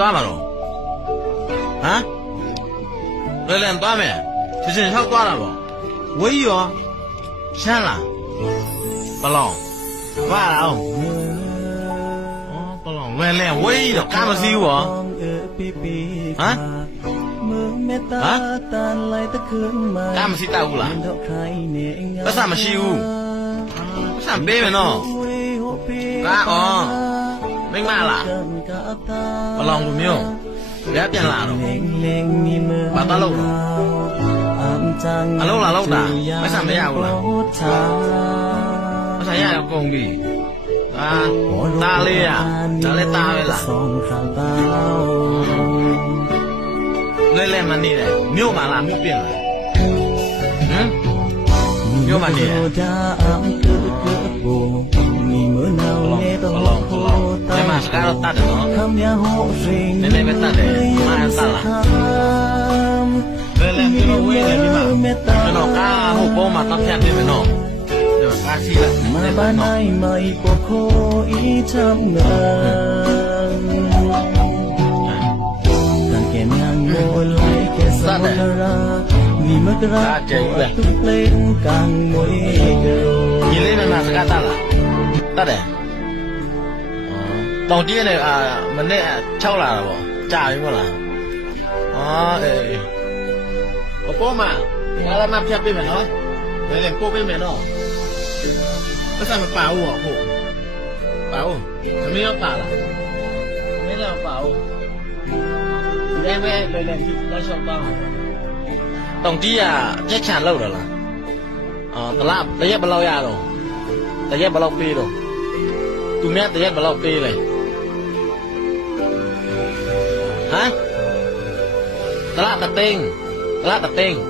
သွားမှာတော့ဟမ်လွယ်လန်သွားမယ်ချက်ချင်းထောက်သွားတာပေါ့ဝေးရောရှမ်းလားပလောင်ပါအောင်ပလောင်လွယ်လန်ဝေးတော့ကားမစီးဘူးပေါ့ဟမ်ฮะกล้ามาสิตาอูล่ะภาษาไม่ชิวภาษาเบ้มั้ยเนาะกล้าอ๋อ မရှိဘူးပတ်စံပေးမယ်နော် ကားအော်မိမ့်မလား ဘလောင်လူမျိုးရပြန်လာတော့ เล็งเล็งมีมือ ဘာသွားလုပ်တော့ อามจัง အလုပ်လားလုပ်တာပတ်စံမရဘူးလား โปรดทาง ပတ်စံရရကုန်ပြီအာตาလေးရဒါလည်းตาပဲလား สองคราวเต้า လဲလဲမနေတယ်မြို့မှာလားမြို့ပြင်လားဟမ် မြို့မှာနေတယ် mưa nào nghe tao hô hô tay. Khắp nhà hộ rình người sẽ khám. Nhưng nhớ mẹ ta mà ba nay mày bỏ khô ý trăm ngàn tàn kẻ nhang môi lấy kẻ sao ra. Vì mất ra của tuk lên càng mỗi đều nhìn lên là sao ta là တတ်တယ်တောင်တင်းနဲ့အာမနဲ့6လာတာပေါ့ကြာပြီမဟုတ်လားအော်အေးအပေါ်မှာငါလာမဖြတ်ပေးမယ်နော်ဒါလည်းပို့ပေးမယ်နော်ပတ်စံမပါဘူးဟုတ်ပါဘူးသမီးရောပါလားသမီးလည်းပါဘူးဒီတိုင်းပဲလွယ်လွယ်လောက်လျှောက်သွားမှာတောင်တီးကအပြက်ချန်လောက်တော့လားအော်တလားတရက်ဘယ်လောက်ရတော့တရက်ဘယ်လောက်ပေးတော့ သူများတရက်ဘယ်လောက်ပေးလဲဟမ်တလားတသိန်းတလားတသိန်း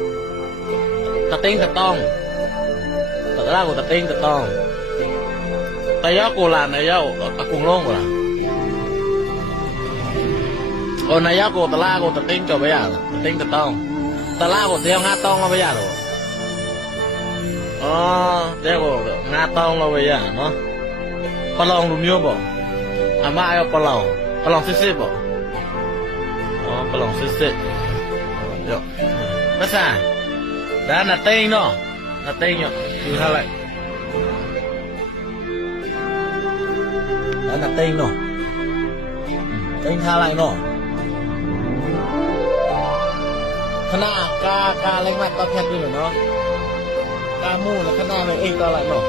တသိန်းတတောင်းတလားကိုတသိန်းတတောင်းတရက်ကိုလာနေရောက်အကုန်လုံးကိုလားအော်နေရောက်ကိုတလားကိုတသိန်းကျော်ပဲရလားတသိန်းတတောင်းတလားကိုတရားငါတောင်းတော့မရတော့อ๋อတဲ့ကိုငါတောင်းလို့ပဲရနော် ပလောင်လူမျိုးပေါ့အမရောပလောင်ပလောင်စစ်စစ်ပေါ့อ๋อပလောင်စစ်စစ်ရောမဆန်ဒါနဲ့တိန်တော့နဲ့တိန်ရောယူထားလိုက်ဒါနဲ့တိန်တော့တိန်ထားလိုက်တော့ခဏကာကာလိုက်မှတော့ဖြတ်ပြီလို့နော်ကာမိုးလည်းခဏပဲအိတ်သွားလိုက်တော့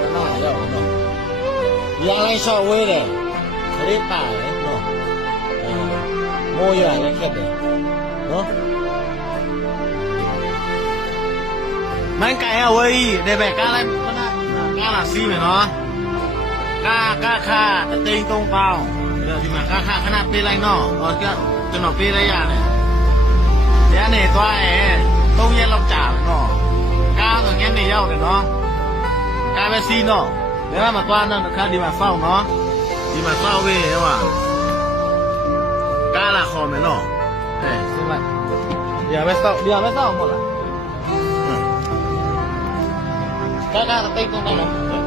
ခဏရောက်တော့ ရလိုက်လျှော့ဝေးတယ်ခလေးပါတယ်နော်အဲမိုးရလည်းခက်တယ်နော်မန်ကရဝေးဒီဘက်ကားလိုက်ခဏကားလာစီးမယ်နော်ကာကာခါတသိန်းသုံးပေါင်းဒီမှာကာခါခဏပေးလိုက်နော်ဟောကကျွန်တော်ပေးလိုက်ရတယ်ညနေသွားရင်၃ရက်လောက်ကြာပြီနော်ကားဆိုညနေရောက်တယ်နော်ကားပဲစီးနော် ဘယ်မှမသွားတော့တစ်ခါဒီမှာစောင့်နော်ဒီမှာစောင့်ပြီးဟဲ့ဝါကားလာခေါ်မယ်နော်အဲစလိုက်ဒီမှာပဲစောင့်ဒီမှာပဲစောင့်မဟုတ်လားကားကားတိတ်ကုန်တော့နော်